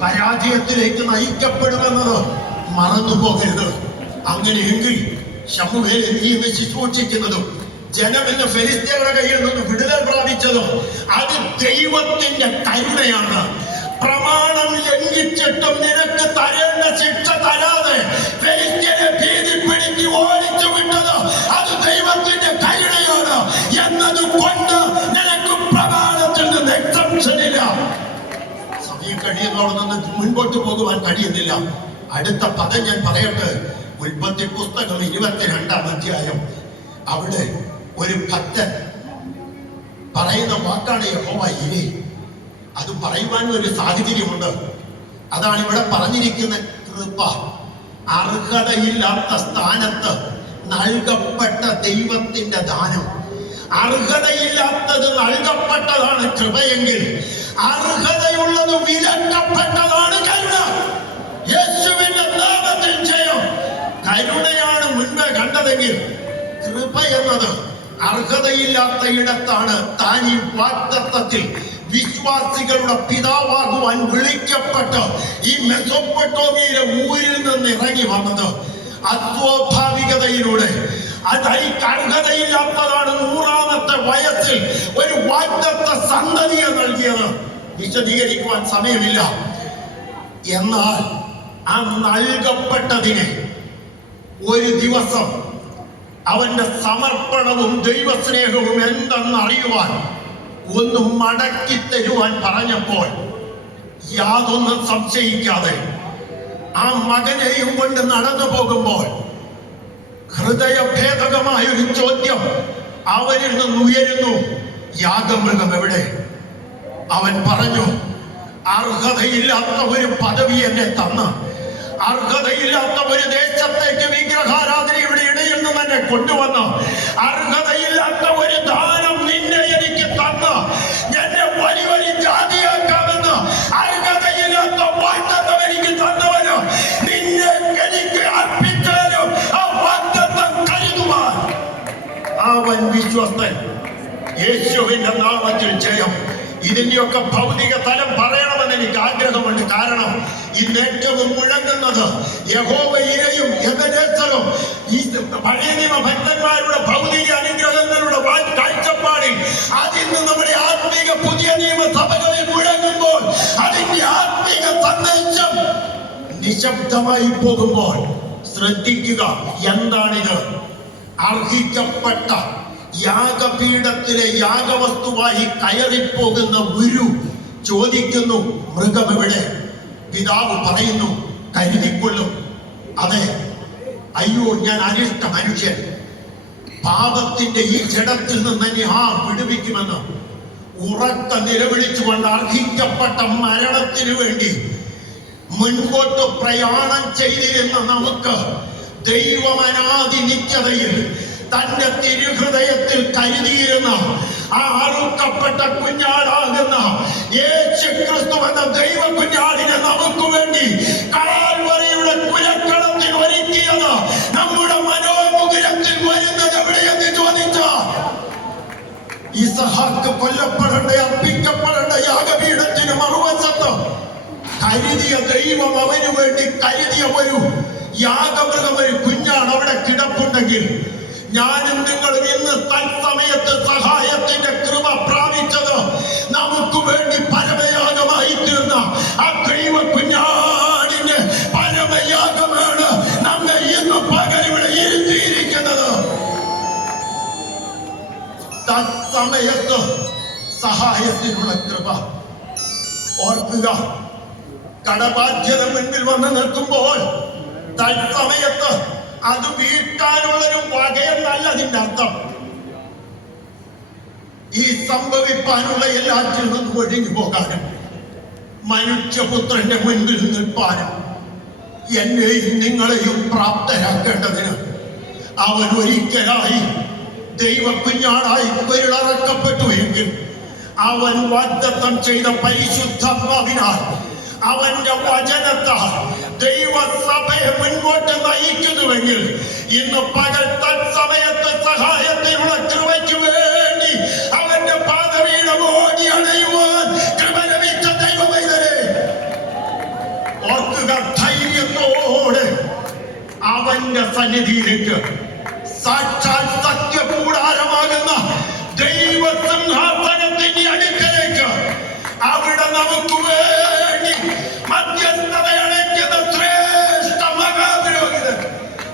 പരാജയത്തിലേക്ക് നയിക്കപ്പെടുമെന്നത് മറന്നുപോകരുത്. അങ്ങനെയെങ്കിൽ ശമൂവേലിനെ നീ ശുശ്രൂഷിക്കുന്നതും ജനമെന്ന ഫെലിസ്ത്യരുടെ കയ്യിൽ നിന്ന് വിടുതൽ പ്രാപിച്ചതും അത് ദൈവത്തിന്റെ കരുണയാണ്. പ്രമാണം ലംഘിച്ചിട്ടും നിനക്ക് തരേണ്ട ശിക്ഷ തരാതെ ഫെലിസ്ത്യനെ ഭീതിപ്പെടുത്തി ഓടിച്ചു വിട്ടത് അത് ദൈവത്തിന്റെ കരുണയാണ് എന്നതുകൊണ്ട് നിനക്ക് പ്രമാണത്തിൽ നിന്ന് എക്സംഷൻ ഇല്ല. സമയം കഴിയുന്നതോടെ നിന്ന് മുൻപോട്ട് പോകുവാൻ കഴിയുന്നില്ല. അടുത്ത പദം ഞാൻ പറയട്ടെ. ഉൽപ്പത്തി പുസ്തകം 22-ാം അധ്യായം. അവിടെ ഒരു ഭക്തൻ പറയുന്ന വാക്കാണ് യഹോവ ഇരേ. അത് പറയുവാനും ഒരു സാഹചര്യമുണ്ട്. അതാണ് ഇവിടെ പറഞ്ഞിരിക്കുന്ന കൃപ. അർഹതയില്ലാത്ത സ്ഥാനത്ത് നൽകപ്പെട്ട ദൈവത്തിന്റെ ദാനം. അർഹതയില്ലാത്തത് നൽകപ്പെട്ടതാണ് കൃപയെങ്കിൽ അർഹതയുള്ളത് വിലക്കപ്പെട്ടതാണ് കരുണ. യേശുവിന്റെ നാമത്തിൽ ജയം. കരുണയാണ് മുൻപേ കണ്ടതെങ്കിൽ കൃപ എന്നത് അർഹതയില്ലാത്ത ഇടത്താണ് താൻ ഈ വാഗ്ദത്തത്തിൽ വിശ്വാസികളുടെ പിതാവാകുവാൻ വിളിക്കപ്പെട്ട് ഈ മെസൊപ്പൊട്ടോമിയയിലെ ഊരിൽ നിന്ന് ഇറങ്ങി വന്നത്. അസ്വാഭാവികതയിലൂടെ അർഹതയില്ലാത്തതാണ് 100-ാമത്തെ വയസ്സിൽ ഒരു വാഗ്ദത്ത സന്തതിയെ നൽകിയത്. വിശദീകരിക്കുവാൻ സമയമില്ല. എന്നാൽ ആ നൽകപ്പെട്ടതിനെ ഒരു ദിവസം അവന്റെ സമർപ്പണവും ദൈവസ്നേഹവും എന്തെന്ന് അറിയുവാൻ ഒന്ന് മടക്കി തരുവാൻ പറഞ്ഞപ്പോൾ യാതൊന്നും സംശയിക്കാതെ ആ മകനെയും കൊണ്ട് നടന്നു പോകുമ്പോൾ ഹൃദയഭേദകമായ ഒരു ചോദ്യം അവരിൽ നിന്ന് ഉയരുന്നു. യാഗമൃഗം എവിടെ? അവൻ പറഞ്ഞു, അർഹതയില്ലാത്ത ഒരു പദവി എന്നെ തന്ന, അർഹതയില്ലാത്ത ഒരു ദേശത്തേക്ക് വിഗ്രഹാരാധനയുടെ ഇടയിൽ നിന്ന് എന്നെ കൊണ്ടുവന്ന, അർഹതയില്ലാത്ത ഒരു ദാനം നിന്നെ എനിക്ക് തന്ന, എന്നെ വലിയ വലിയ ജാതിയാക്കാമെന്ന് അർഹതയില്ലാത്ത വാഗ്ദത്തം എനിക്ക് തന്നവന് നിന്നെ എനിക്ക് അർപ്പിച്ചാലും ആ വാഗ്ദത്തം കരുതുവാൻ അവൻ വിശ്വസ്തൻ. യേശുവിന്റെ നാമത്തിൽ ജയം. ഇതിന്റെയൊക്കെ ഭൗതിക തലം പറയണമെന്ന് എനിക്ക് ആഗ്രഹമുണ്ട്. കാരണം ഇന്ന് ഏറ്റവും മുഴങ്ങുന്നത് യഹോവ ഇരയും എബെനേസറും ഈ പഴയ നിയമ ഭക്തന്മാരുടെ ഭൗതിക അനുഗ്രഹങ്ങളുടെ കാഴ്ചപ്പാടിൽ അതിന്ന് നമ്മുടെ ആത്മീക പുതിയ നിയമ സഭകളിൽ മുഴങ്ങുമ്പോൾ അതിന്റെ ആത്മീക സന്ദേശം നിശബ്ദമായി പോകുമ്പോൾ ശ്രദ്ധിക്കുക. എന്താണിത്? അർഹിക്കപ്പെട്ട യാഗപീഠത്തിലെ യാഗവസ്തുവായി കയറിപ്പോകുന്ന ഗുരു ചോദിക്കുന്നു, മൃഗം എവിടെ? പിതാവ് പറയുന്നു, കരുതിക്കൊള്ളും. അതെ, അയ്യോ ഞാൻ അനിഷ്ട മനുഷ്യൻ, പാപത്തിന്റെ ഈ ജഡത്തിൽ നിന്ന് എന്നെ വിടുവിക്കുമെന്ന് ഉറക്ക നിലവിളിച്ചുകൊണ്ട് അർഹിക്കപ്പെട്ട മരണത്തിനു വേണ്ടി മുൻപോട്ട് പ്രയാണം ചെയ്തിരുന്ന നമുക്ക് ദൈവമനാദി നിത്യതയിൽ തന്റെ തിരുഹൃദയത്തിൽ കരുതിയിരുന്ന ആ അറുക്കപ്പെട്ട കുഞ്ഞാടാകുന്ന യേശുക്രിസ്തു എന്ന ദൈവ കുഞ്ഞാടിനെ നമുക്ക് വേണ്ടി കാൽവരിയുടെ കുലക്കളത്തിൽ ഒരുക്കിയത് നമ്മുടെ മനോമുകുരത്തിൽ വരുന്നത് എവിടെയെന്ന് ചോദിച്ചാൽ ഇസഹാക്ക് കൊല്ലപ്പെടേണ്ട അർപ്പിക്കപ്പെടേണ്ട യാഗപീഠത്തിന് മറുവശത്ത് കരുതിയ ദൈവം അവന് വേണ്ടി കരുതിയ ഒരു യാഗമൃഗം, ഒരു കുഞ്ഞാണ് അവിടെ കിടപ്പുണ്ടെങ്കിൽ ഞാനും നിങ്ങളും ഇന്ന് തത്സമയത്ത് സഹായത്തിന്റെ കൃപ പ്രാപിച്ചത് നമുക്ക് വേണ്ടി പരമയാഗമായി തീർന്ന ആ ദൈവ കുഞ്ഞാടിന്റെ പരമയാഗമാണ് നമ്മെ ഇന്ന് പകൽ ഇവിടെ ഇരുത്തിയിരിക്കുന്നത്. തത്സമയത്ത് സഹായത്തിനുള്ള കൃപ ഓർക്കുക. കടബാധ്യത മുൻപിൽ വന്ന് നിൽക്കുമ്പോൾ തത്സമയത്ത് അത് വീട്ടാനുള്ളൊരു വകയെന്നല്ല അതിന്റെ അർത്ഥം. ഈ സംഭവിപ്പാനുള്ള എല്ലാറ്റിൽ നിന്നും ഒഴിഞ്ഞു പോകാനും മനുഷ്യപുത്രന്റെ മുൻപിൽ നിൽപ്പാനും എന്നെയും നിങ്ങളെയും പ്രാപ്തരാക്കേണ്ടതിന് അവൻ ഒരിക്കലായി ദൈവക്കുഞ്ഞാടായി പേരിളറക്കപ്പെട്ടു എങ്കിൽ അവൻ വാഗ്ദത്തം ചെയ്ത പരിശുദ്ധാത്മാവിനാൽ അവന്റെ വചനത്താൽ ദൈവസഭയെ മുൻപോട്ട് നയിക്കുന്നുവെങ്കിൽ ഇന്ന് പകൽ തത്സമയത്ത് സഹായത്തിനുള്ള കൃപയ്ക്ക് വേണ്ടി അവന്റെ പാദവീഠം ഓടി അണയുവാൻ കൃപ ലഭിച്ച ദൈവമൈതരെ അവന്റെ സന്നിധിയിലേക്ക് സാക്ഷാൽ സത്യ